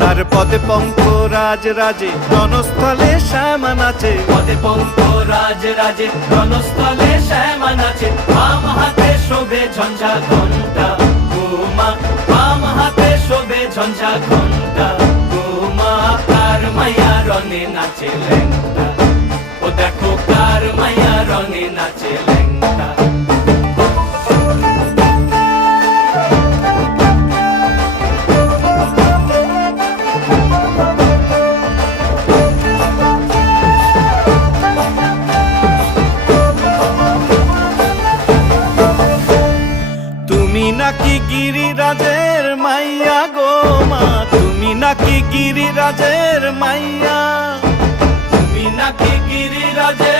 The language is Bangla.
তার পদে পঙ্ক রাজ রাজে রণস্থলে শ্যামা নাচে, পদে পঙ্ক রাজ রাজে রণস্থলে শ্যামা নাচে। বাম হাতে শোভে ঝঞ্ঝা ঘণ্টা উমা, বাম হাতে শোভে ঝঞ্ঝা ঘণ্টা উমা। কার মাইয়া রণে নাচে ল্যাংটা, ও দেখো কার মাইয়া রণে নাচে ল্যাংটা। তুমি নাকি গিরিরাজের মাইয়া গো মা, তুমি নাকি গিরিরাজের মাইয়া, তুমি নাকি গিরিরাজে